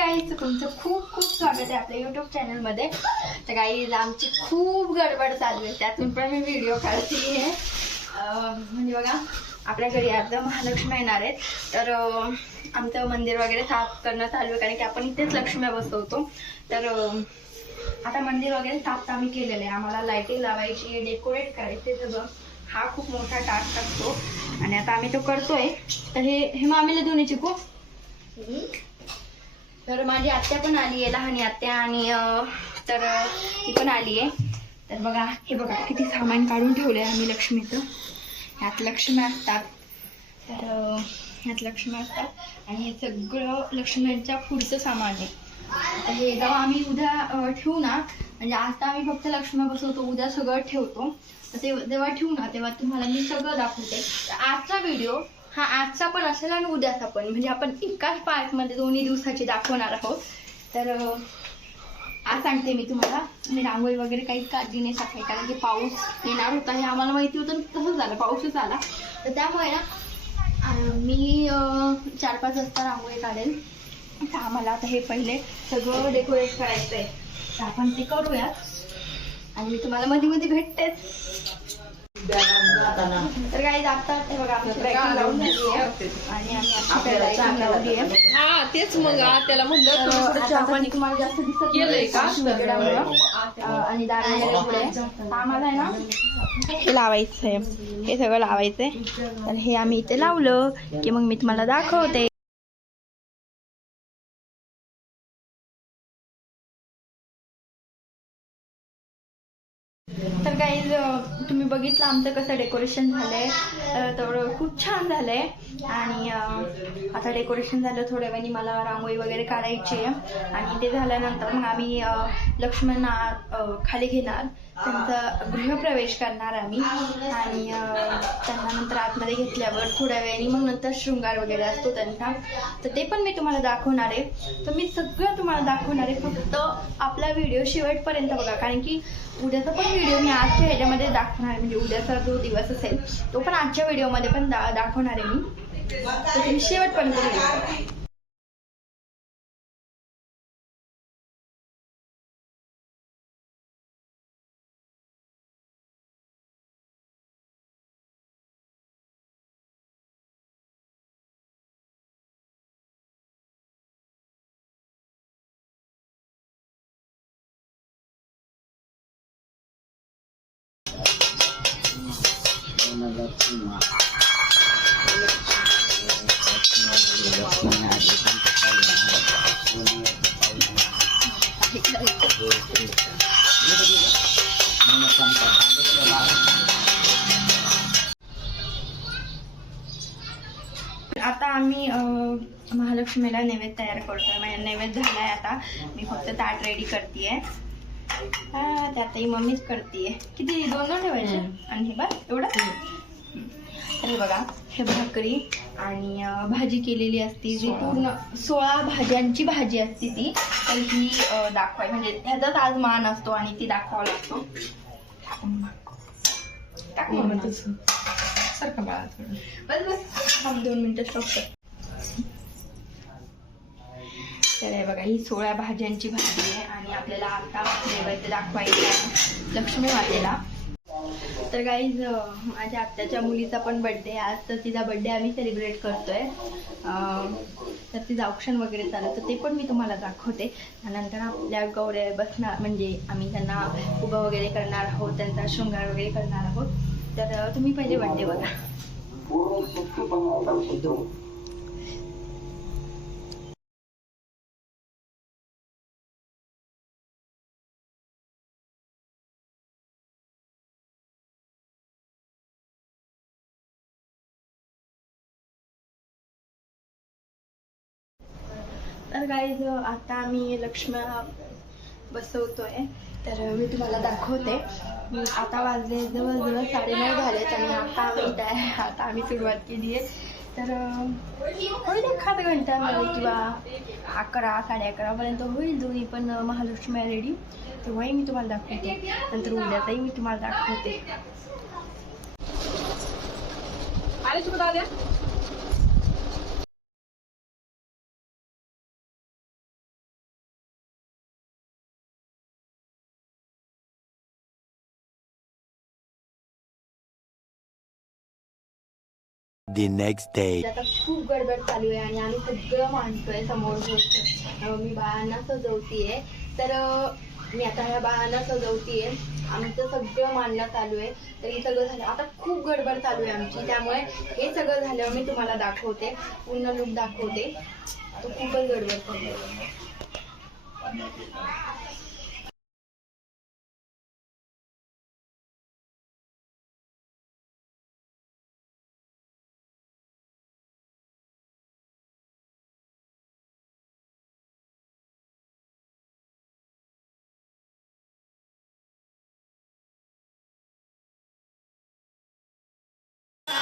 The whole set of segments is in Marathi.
गाईज तुमचं खूप खूप स्वागत आहे आपल्या युट्यूब चॅनलमध्ये तर गाईज आमची खूप गडबड चालू आहे. त्यातून पण मी व्हिडिओ काढते आहे म्हणजे बघा आपल्या घरी आता महालक्ष्मी येणार आहेत. तर आमचं मंदिर वगैरे साफ करणं चालू आहे कारण की आपण इथेच लक्ष्म्या बसवतो तर आता मंदिर वगैरे साफ आम्ही केलेलं आहे. आम्हाला लाईटिंग लावायची डेकोरेट करायचे सगळं हा खूप मोठा टास्क असतो. आणि आता आम्ही तो करतोय. तर हे हे मामीला देऊन ये चिकू तर माझी आत्या पण आली आहे लहानी आत्या आणि तर ती पण आली आहे. तर बघा हे बघा किती सामान काढून ठेवलं आहे आम्ही लक्ष्मीचं. ह्यात लक्ष्मी असतात. तर ह्यात लक्ष्मी असतात. आणि हे सगळं लक्ष्मीच्या पुढचं सामान आहे. आता हे गाव आम्ही उद्या ठेवू ना म्हणजे आता आम्ही फक्त लक्ष्मी बसवतो उद्या सगळं ठेवतो. तर ते जेव्हा ठेवू ना तेव्हा तुम्हाला मी सगळं दाखवते. आजचा व्हिडिओ हा आजचा पण असेल आणि उद्याचा पण. म्हणजे आपण एकाच पार्टमध्ये दोन्ही दिवसाची दाखवणार आहोत. तर आज सांगते मी तुम्हाला. मी रांगोळी वगैरे काही काळजी नाही सकाळी कारण की पाऊस येणार होता हे आम्हाला माहिती होतं तसंच झालं. पाऊसच आला. तर त्यामुळे ना मी चार पाच वाजता रांगोळी काढेल. तर आम्हाला आता हे पहिले सगळं डेकोरेट करायचं आहे तर आपण ते करूया आणि मी तुम्हाला मध्ये मध्ये भेटतेच. तर काही आता हे बघा lighting लावून झाली आहे. आणि आम्ही आता lighting लावली आहे. हा तेच मग त्याला म्हणलं थोडं चहा पण तुम्हाला जास्त दिसत केलंय का? आणि दार वगैरे पुढे. आम्हाला आहे ना? हे लावायचं आहे हे सगळं लावायचं आहे तर हे आम्ही इथे लावलं की मग मी तुम्हाला दाखवते. तुम्ही बघितलं आमचं कसं डेकोरेशन झालंय. आहे तर खूप छान झालंय. आणि आता डेकोरेशन झालं थोड्या वेळाने मला रांगोळी वगैरे काढायची आहे. आणि ते झाल्यानंतर मग आम्ही अं, लक्ष्मणना खाली घेणार. त्यांचा गृहप्रवेश करणार आम्ही. आणि त्यांना नंतर आतमध्ये घेतल्यावर थोड्या वेळाने मग नंतर शृंगार वगैरे असतो त्यांचा. तर ते पण मी तुम्हाला दाखवणार आहे. तर मी सगळं तुम्हाला दाखवणार आहे. फक्त आपला व्हिडिओ शेवटपर्यंत बघा. कारण की उद्याचा पण व्हिडिओ मी आजच्या ह्याच्यामध्ये दाखवणार आहे. म्हणजे उद्याचा जो दिवस असेल तो पण आजच्या व्हिडिओमध्ये पण दा दाखवणार आहे मी. तर तुम्ही शेवटपर्यंत आता आम्ही महालक्ष्मीला नैवेद्य तयार करतोय. म्हणजे नैवेद्य झालाय आता. मी फक्त ताट रेडी करतेय. हा त्यातही मम्मीच करतेय. किती? दोन दोन ठेवायचे? आणि हे बघ एवढं? तर हे बघा हे भाकरी आणि भाजी केलेली असती जी पूर्ण सोळा भाज्यांची भाजी असते ती तर ही दाखवाय. म्हणजे ह्याचाच आज मान असतो आणि ती दाखवावा लागतो. टाक मम्मा. तू. सारखं बाळा थोडं. बस बस. दोन मिनिटं स्टॉप कर. तर हे बघा ही सोळा भाज्यांची भाजी आहे आणि आपल्याला आता नैवेद्य दाखवायचं आहे. लक्ष्मी मातेला. तर गाईज माझ्या आत्याच्या मुलीचा पण बड्डे आज तर तिचा बड्डे आम्ही सेलिब्रेट करतोय. तर तिचं औक्षण वगैरे चालू तर ते पण मी तुम्हाला दाखवते. त्यानंतर आपल्या गौऱ्या बसणार म्हणजे आम्ही त्यांना उभं वगैरे करणार आहोत त्यांचा शृंगार वगैरे करणार आहोत. तर तुम्ही पहिले बड्डे बघा. हो, हो, हो, तर काही आता आम्ही लक्ष्म्या बसवतोय. तर मी तुम्हाला दाखवते. आता वाजले जवळजवळ साडेनऊ झालेत आणि आता आम्ही त्या आता आम्ही सुरुवात केली आहे तर होईल एखादा घंट्यामध्ये किंवा अकरा साडे अकरापर्यंत होईल दोन्ही पण महालक्ष्मी रेडी तेव्हाही मी तुम्हाला दाखवते. नंतर उद्याचाही मी तुम्हाला दाखवते. The next day. म्हणजे आता खूप गडबड चालू आहे आणि आम्ही सगळं मांडतोय समोर मी बाळांना सजवतीये. तर मी आता ह्या बाळांना सजवतीये. आमचं सगळं मांडणं चालू आहे. तर हे सगळं झालं आता खूप गडबड चालू आहे आमची. त्यामुळे हे सगळं झाल्यावर मी तुम्हाला दाखवते. पूर्ण लुक दाखवते. तो खूपच गडबड चालू आहे.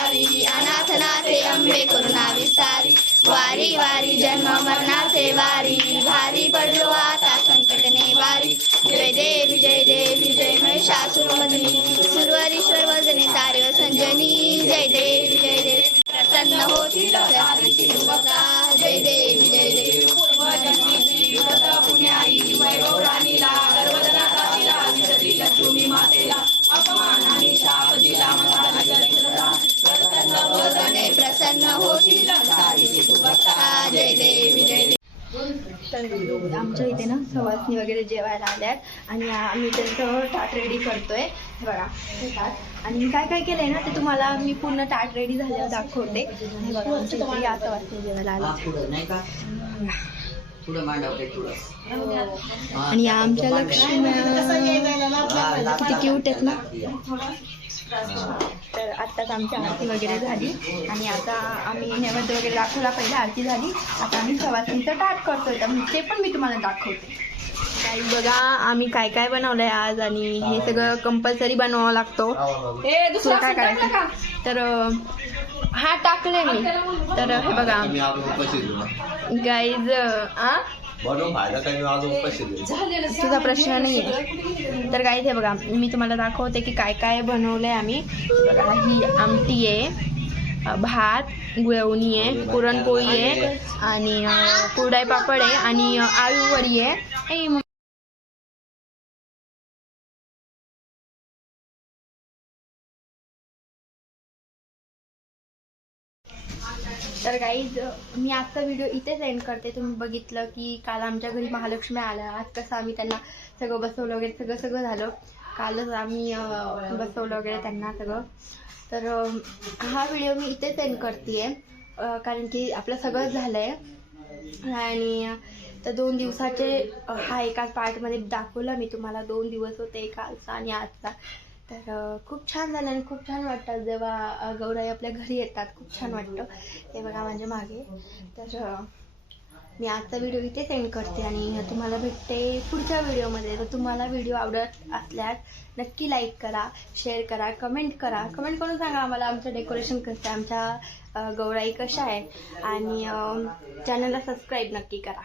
वारी अनाथनाथे अंबे करुणा विसारी. वारी वारी जन्म मरणाचे वारी. भारी पडलो आता संकटने वारी. जय देवी जय देवी जय महिषासुरमर्दिनी सुरवरीश्वर वजने तर आमच्या इथे ना सवासनी वगैरे जेवायला आल्यात. आणि आम्ही त्यांचं ताट रेडी करतोय. हे बघा हे ताट. आणि काय काय केलंय ना ते तुम्हाला मी पूर्ण ताट रेडी झाल्यावर दाखवते. हे बघा आमच्या इथे या सवासनी जेवायला हा मांडवते पुढं आणि आमच्या लक्ष्मी किती क्यूट आहेत ना. तर आत्ताच आमची आरती वगैरे झाली. आणि आता आम्ही नैवेद्य वगैरे दाखवला पहिला आरती झाली. आता आम्ही सवासनीचं ताट करतोय. तर ते पण मी तुम्हाला दाखवते. काही बघा आम्ही काय काय बनवलंय आज आणि हे सगळं कंपल्सरी बनवावं लागतो. ए तुला दुसरा काय करायचं तर हा टाकले मी. तर हे बघा. गाईज आ? बनवून मी आज उपाशी तुझा प्रश्न नाहीये. तर काय ते बघा मी तुम्हाला दाखवते की काय काय बनवलंय आम्ही. बघा ही आमटी आहे भात गुळवणी आहे पुरणपोळी आहे आणि कुरडाई पापड आहे आणि अ, आळू वडी आहे तर गाईज मी आजचा व्हिडिओ इथेच एंड करते. तुम्ही बघितलं की काल आमच्या घरी महालक्ष्मी आल्या. आज कसं आम्ही त्यांना सगळं बसवलं वगैरे सगळं सगळं झालं. कालच आम्ही बसवलं वगैरे त्यांना सगळं. तर हा व्हिडिओ मी इथेच एंड करते कारण की आपलं सगळंच झालं आहे आणि तर दोन दिवसाचे हा एकाच पार्टमध्ये दाखवला मी तुम्हाला. दोन दिवस होते कालचा आणि आजचा. तर खूप छान झालं आणि खूप छान वाटतं जेव्हा गौराई आपल्या घरी येतात. खूप छान वाटतं. ते बघा माझ्या मागे. तर मी आजचा व्हिडिओ इथे सेंड करते आणि तुम्हाला भेटते पुढच्या व्हिडिओमध्ये. तर तुम्हाला व्हिडिओ आवडत असल्यास नक्की लाईक करा शेअर करा कमेंट करा. कमेंट करून सांगा आम्हाला आमचं डेकोरेशन कसं आहे आमच्या गौराई कशा आहे. आणि चॅनलला सबस्क्राईब नक्की करा.